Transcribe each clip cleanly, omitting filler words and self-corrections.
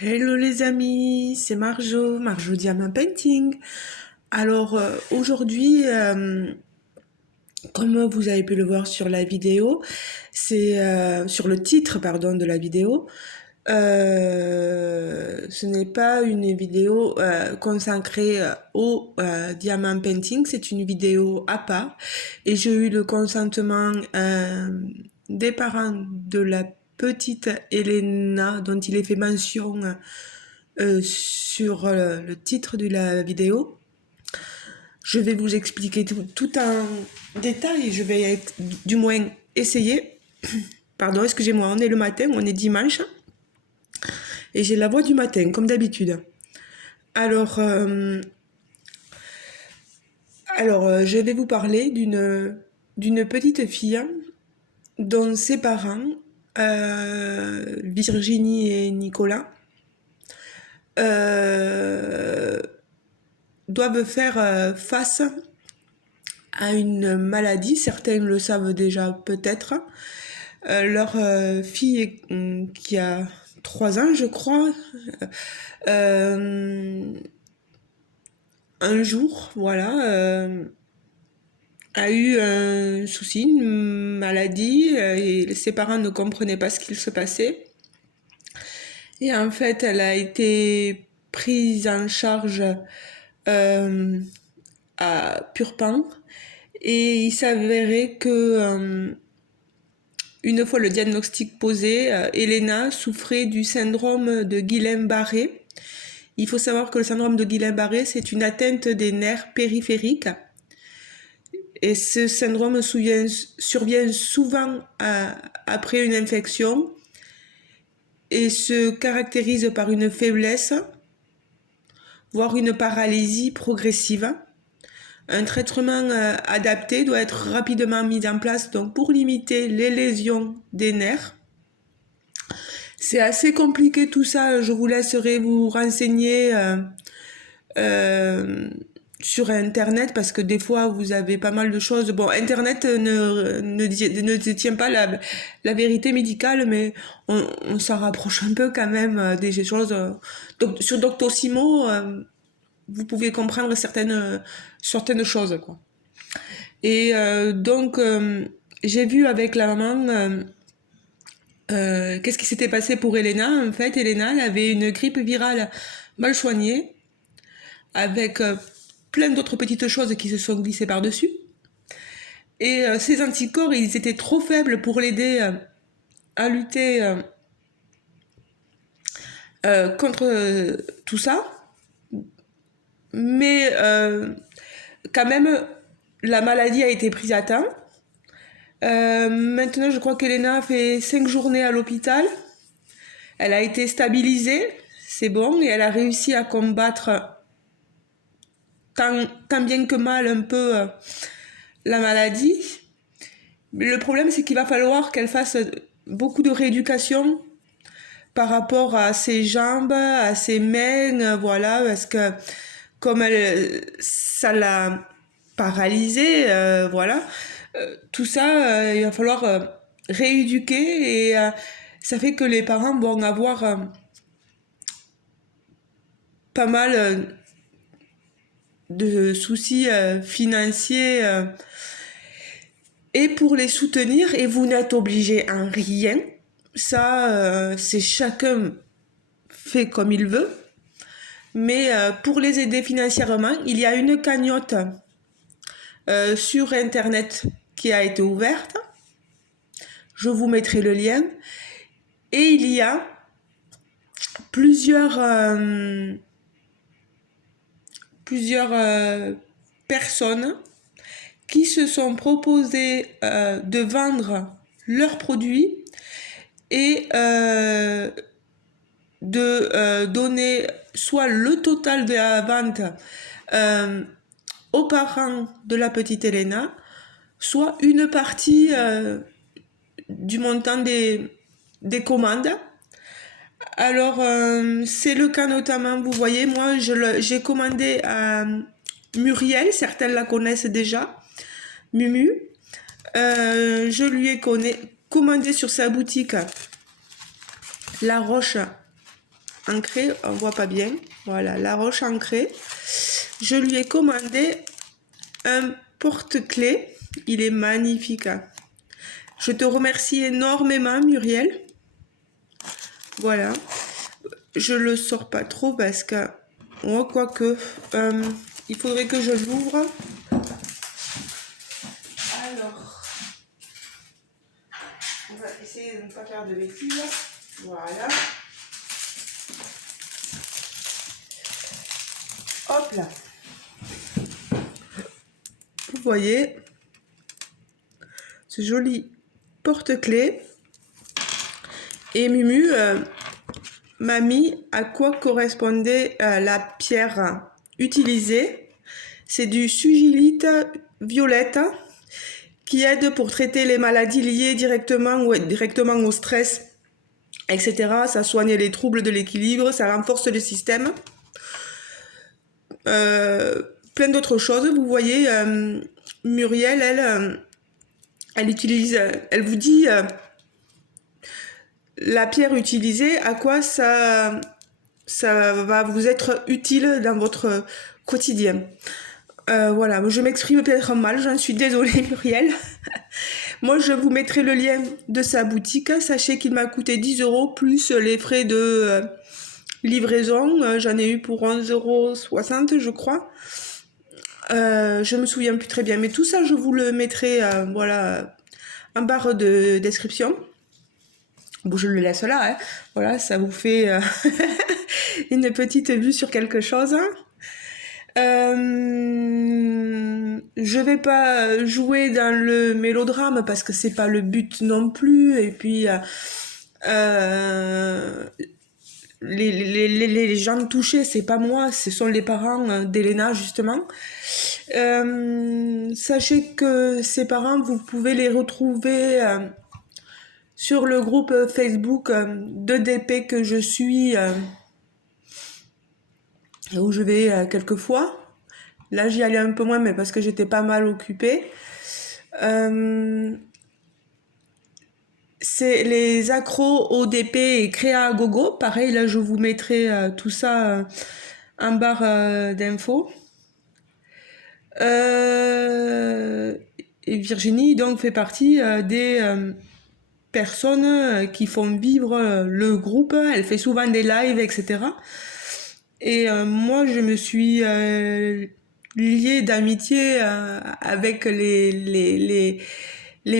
Hello les amis, c'est Marjo Diamant Painting. Alors aujourd'hui, comme vous avez pu le voir sur la vidéo, c'est sur le titre pardon de la vidéo. Ce n'est pas une vidéo consacrée au diamant painting, c'est une vidéo à part et j'ai eu le consentement des parents de la petite Elena dont il est fait mention sur le titre de la vidéo. Je vais vous expliquer tout en détail, je vais du moins essayer. Pardon, excusez-moi, on est le matin, on est dimanche et j'ai la voix du matin comme d'habitude. Alors, je vais vous parler d'une petite fille dont ses parents, Virginie et Nicolas, euh, doivent faire face à une maladie. Certains le savent déjà peut-être. Leur fille qui a 3 ans, je crois, euh, un jour, voilà, a eu un souci, une maladie, et ses parents ne comprenaient pas ce qu'il se passait. Et en fait, elle a été prise en charge euh, à Purpan. Et il s'avérait que, une fois le diagnostic posé, Elena souffrait du syndrome de Guillain-Barré. Il faut savoir que le syndrome de Guillain-Barré, c'est une atteinte des nerfs périphériques. Et ce syndrome survient souvent après une infection et se caractérise par une faiblesse, voire une paralysie progressive. Un traitement adapté doit être rapidement mis en place donc pour limiter les lésions des nerfs. C'est assez compliqué tout ça, je vous laisserai vous renseigner euh, sur Internet parce que des fois vous avez pas mal de choses. Bon, Internet ne détient pas la vérité médicale, mais on s'en rapproche un peu quand même des choses. Donc, sur Doctissimo, vous pouvez comprendre certaines choses, quoi. Et donc, j'ai vu avec la maman qu'est-ce qui s'était passé pour Elena. En fait, Elena, elle avait une grippe virale mal soignée, avec plein d'autres petites choses qui se sont glissées par-dessus. Et ces anticorps, ils étaient trop faibles pour l'aider à lutter contre tout ça. Mais quand même, la maladie a été prise à temps. Maintenant, je crois qu'Elena a fait 5 journées à l'hôpital. Elle a été stabilisée, c'est bon, et elle a réussi à combattre tant bien que mal un peu la maladie. Mais le problème, c'est qu'il va falloir qu'elle fasse beaucoup de rééducation par rapport à ses jambes, à ses mains, voilà, parce que comme ça l'a paralysée, voilà, tout ça, il va falloir rééduquer et ça fait que les parents vont avoir pas mal de soucis financiers et pour les soutenir et vous n'êtes obligé en rien. Ça, c'est chacun fait comme il veut. Mais pour les aider financièrement, il y a une cagnotte sur Internet qui a été ouverte. Je vous mettrai le lien. Et il y a plusieurs, personnes qui se sont proposées de vendre leurs produits et de donner soit le total de la vente aux parents de la petite Elena, soit une partie du montant des commandes. Alors, c'est le cas notamment, vous voyez, moi, j'ai commandé à Muriel, certains la connaissent déjà, Mumu. Je lui ai commandé sur sa boutique La Roche ancrée, on voit pas bien. Voilà, la roche ancrée. Je lui ai commandé un porte-clés. Il est magnifique. Je te remercie énormément, Muriel. Voilà. Je le sors pas trop parce que, oh, quoique, il faudrait que je l'ouvre. Alors, on va essayer de ne pas faire de bêtises. Voilà. Hop là. Vous voyez ce joli porte-clés. Et Mumu m'a mis à quoi correspondait la pierre utilisée. C'est du sugilite violette qui aide pour traiter les maladies liées directement au stress, etc. Ça soigne les troubles de l'équilibre, ça renforce le système. Plein d'autres choses. Vous voyez, Muriel, elle utilise, elle vous dit la pierre utilisée, à quoi ça va vous être utile dans votre quotidien. Voilà, je m'exprime peut-être mal, j'en suis désolée Muriel. Moi je vous mettrai le lien de sa boutique. Sachez qu'il m'a coûté 10 € plus les frais de livraison. J'en ai eu pour 11,60 € je crois. Je me souviens plus très bien, mais tout ça je vous le mettrai voilà, en barre de description. Bon, je le laisse là, hein. Voilà, ça vous fait une petite vue sur quelque chose. Je vais pas jouer dans le mélodrame parce que c'est pas le but non plus. Et puis les gens touchés, c'est pas moi, ce sont les parents d'Elena justement. Sachez que ces parents, vous pouvez les retrouver sur le groupe Facebook d'EDP que je suis, où je vais quelquefois. Là, j'y allais un peu moins, mais parce que j'étais pas mal occupée. C'est les accros ODP et Créa Gogo. Pareil, là, je vous mettrai tout ça en barre d'infos. Et Virginie, donc, fait partie des personnes qui font vivre le groupe. Elle fait souvent des lives, etc. Et moi, je me suis liée d'amitié avec les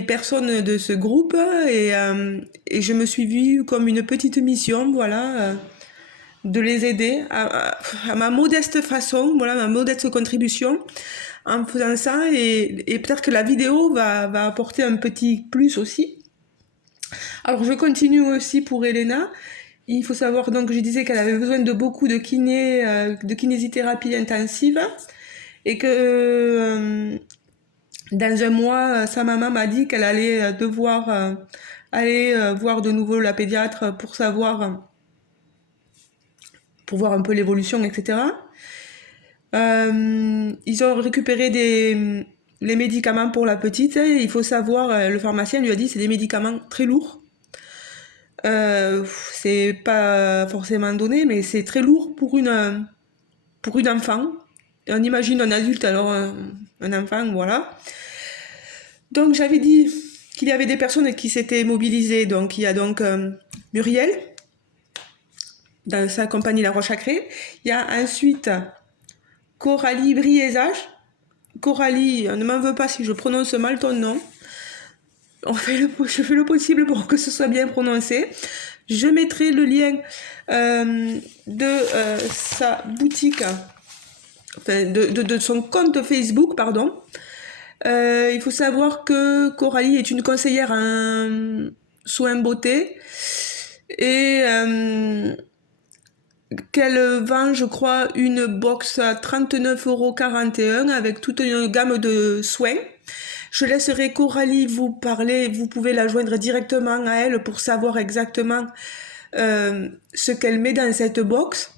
personnes de ce groupe et je me suis vue comme une petite mission, voilà, de les aider à ma modeste façon, voilà, ma modeste contribution en faisant ça et peut-être que la vidéo va apporter un petit plus aussi. Alors je continue aussi pour Elena. Il faut savoir donc, je disais qu'elle avait besoin de beaucoup de kinésithérapie intensive et que dans un mois, sa maman m'a dit qu'elle allait devoir aller voir de nouveau la pédiatre pour voir un peu l'évolution, etc. Ils ont récupéré les médicaments pour la petite. Il faut savoir, le pharmacien lui a dit, c'est des médicaments très lourds. C'est pas forcément donné, mais c'est très lourd pour une enfant. Et on imagine un adulte, alors un enfant, voilà. Donc j'avais dit qu'il y avait des personnes qui s'étaient mobilisées. Donc il y a donc Muriel, dans sa compagnie La Roche-Sacrée. Il y a ensuite Coralie Briésage. Coralie, ne m'en veux pas si je prononce mal ton nom. Je fais le possible pour que ce soit bien prononcé. Je mettrai le lien de sa boutique, enfin de son compte Facebook, pardon. Il faut savoir que Coralie est une conseillère en soins beauté et qu'elle vend, je crois, une box à 39,41 € avec toute une gamme de soins. Je laisserai Coralie vous parler, vous pouvez la joindre directement à elle pour savoir exactement ce qu'elle met dans cette box.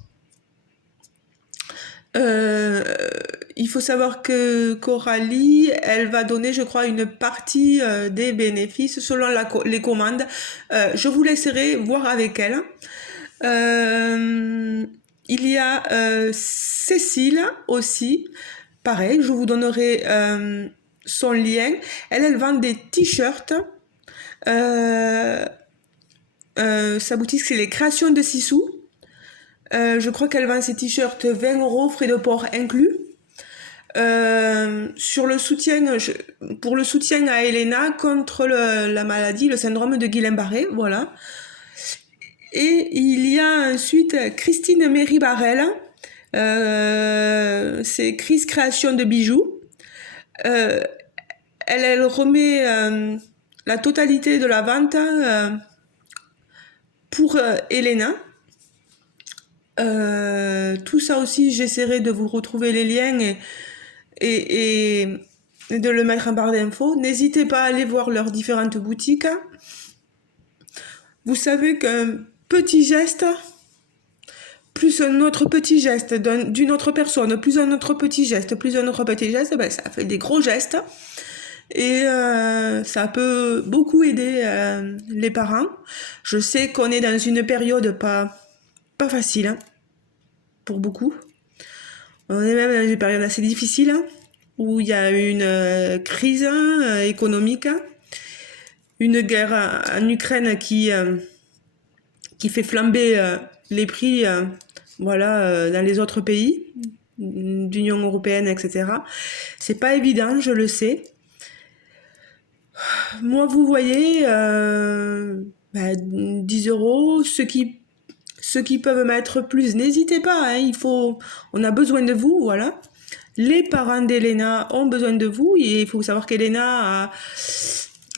Il faut savoir que Coralie, elle va donner, je crois, une partie des bénéfices selon les commandes. Je vous laisserai voir avec elle. il y a Cécile aussi. Pareil, je vous donnerai son lien. Elle vend des t-shirts. Sa boutique, c'est les créations de Sissou. Je crois qu'elle vend ses t-shirts 20 €, frais de port inclus. Sur le soutien, pour le soutien à Elena contre la maladie, le syndrome de Guillain-Barré, voilà. Et il y a ensuite Christine Méry-Barrel, c'est Chris Création de bijoux. Elle remet la totalité de la vente pour Elena. Tout ça aussi, j'essaierai de vous retrouver les liens et de le mettre en barre d'infos. N'hésitez pas à aller voir leurs différentes boutiques. Vous savez qu'un petit geste, plus un autre petit geste d'une autre personne, plus un autre petit geste, ben, ça fait des gros gestes. Et ça peut beaucoup aider les parents. Je sais qu'on est dans une période pas facile, hein, pour beaucoup. On est même dans une période assez difficile, hein, où il y a une crise économique, une guerre en Ukraine qui fait flamber les prix dans les autres pays d'Union européenne, etc. C'est pas évident, je le sais. Moi, vous voyez, 10 €, ceux qui peuvent mettre plus, n'hésitez pas, hein, on a besoin de vous, voilà. Les parents d'Elena ont besoin de vous, et il faut savoir qu'Elena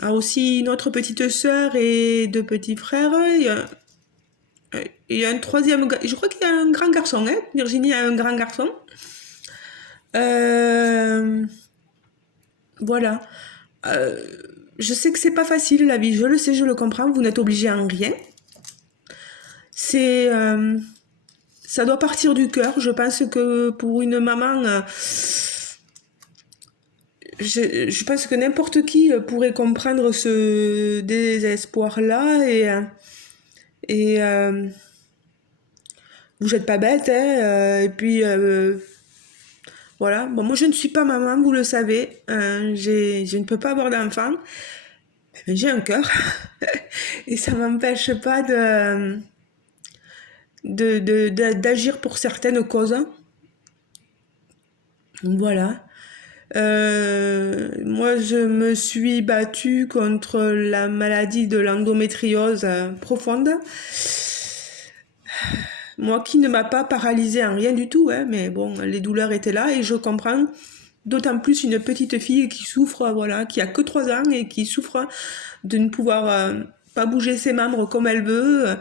a aussi une autre petite sœur et 2 petits frères. Il y a un troisième, je crois qu'il y a un grand garçon, hein. Virginie a un grand garçon. Voilà. Je sais que c'est pas facile la vie, je le sais, je le comprends, vous n'êtes obligé en rien. Ça doit partir du cœur. Je pense que pour une maman, je pense que n'importe qui pourrait comprendre ce désespoir-là et vous n'êtes pas bête, hein, et puis voilà. Bon, moi je ne suis pas maman, vous le savez, je ne peux pas avoir d'enfant, mais j'ai un cœur et ça m'empêche pas d'agir pour certaines causes. Voilà. Moi, je me suis battue contre la maladie de l'endométriose profonde. Moi qui ne m'a pas paralysée en rien du tout, hein, mais bon, les douleurs étaient là et je comprends d'autant plus une petite fille qui souffre, voilà, qui a que 3 ans et qui souffre de ne pouvoir pas bouger ses membres comme elle veut.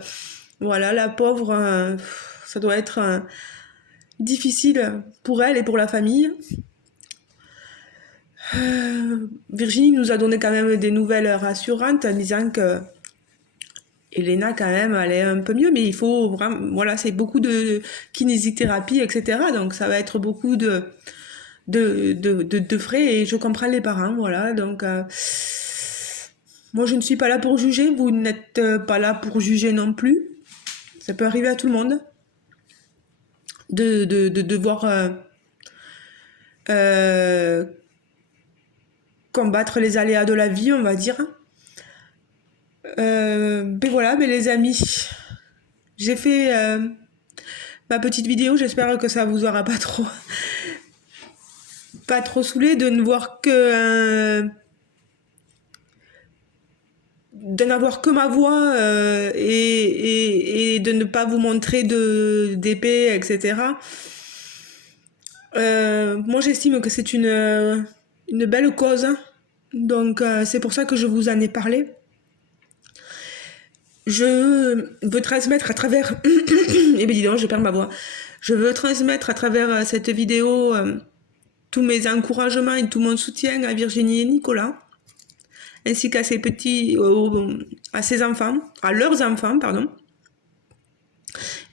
Voilà, la pauvre, ça doit être difficile pour elle et pour la famille. Virginie nous a donné quand même des nouvelles rassurantes en disant que Elena quand même allait un peu mieux, mais il faut vraiment, voilà, c'est beaucoup de kinésithérapie, etc. Donc ça va être beaucoup de frais et je comprends les parents, voilà. Donc moi je ne suis pas là pour juger, vous n'êtes pas là pour juger non plus. Ça peut arriver à tout le monde de devoir combattre les aléas de la vie, on va dire. Ben voilà, ben les amis, j'ai fait ma petite vidéo, j'espère que ça vous aura pas trop saoulé de ne voir que de n'avoir que ma voix et de ne pas vous montrer d'épée, etc. Moi j'estime que c'est une belle cause, donc c'est pour ça que je vous en ai parlé. Je veux transmettre à travers eh bien dis donc, je perds ma voix. Je veux transmettre à travers cette vidéo tous mes encouragements et tout mon soutien à Virginie et Nicolas, ainsi qu'à ses petits, à ses enfants, à leurs enfants, pardon.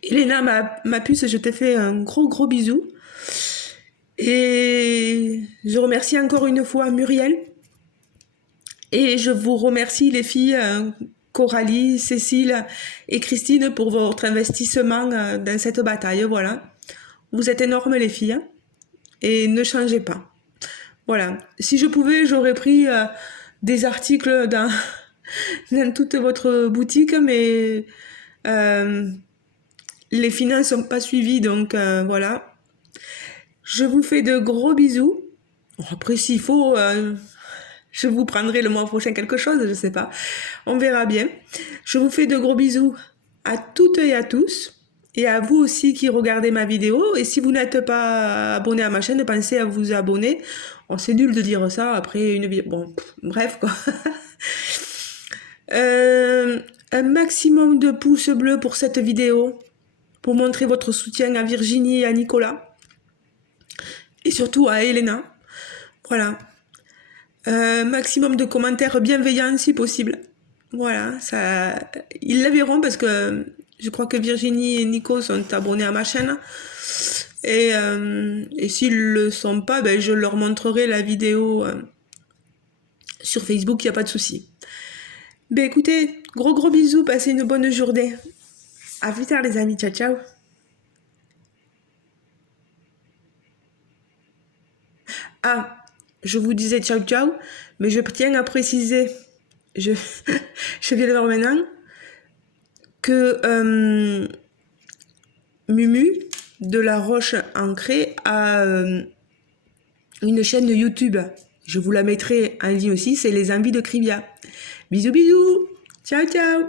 Elena, ma puce, je te fais un gros bisou. Et je remercie encore une fois Muriel. Et je vous remercie les filles Coralie, Cécile et Christine pour votre investissement dans cette bataille. Voilà. Vous êtes énormes les filles hein, et ne changez pas. Voilà. Si je pouvais, j'aurais pris des articles dans, dans toute votre boutique, mais les finances sont pas suivies, donc voilà. Je vous fais de gros bisous. Après, s'il faut, je vous prendrai le mois prochain quelque chose, je sais pas. On verra bien. Je vous fais de gros bisous à toutes et à tous. Et à vous aussi qui regardez ma vidéo. Et si vous n'êtes pas abonné à ma chaîne, pensez à vous abonner. Oh, c'est nul de dire ça après une vidéo. Bon, bref quoi. Un maximum de pouces bleus pour cette vidéo. Pour montrer votre soutien à Virginie et à Nicolas. Et surtout à Elena. Voilà. Maximum de commentaires bienveillants si possible. Voilà, ça, ils la verront parce que je crois que Virginie et Nico sont abonnés à ma chaîne. Et s'ils le sont pas, ben je leur montrerai la vidéo sur Facebook, il n'y a pas de souci. Ben écoutez, gros bisous, passez une bonne journée. À plus tard les amis, ciao ciao. Ah, je vous disais ciao ciao, mais je tiens à préciser, je viens de voir maintenant, que Mumu de la Roche Ancrée a une chaîne YouTube. Je vous la mettrai en lien aussi, c'est Les Envies de Cribia. Bisous bisous, ciao ciao.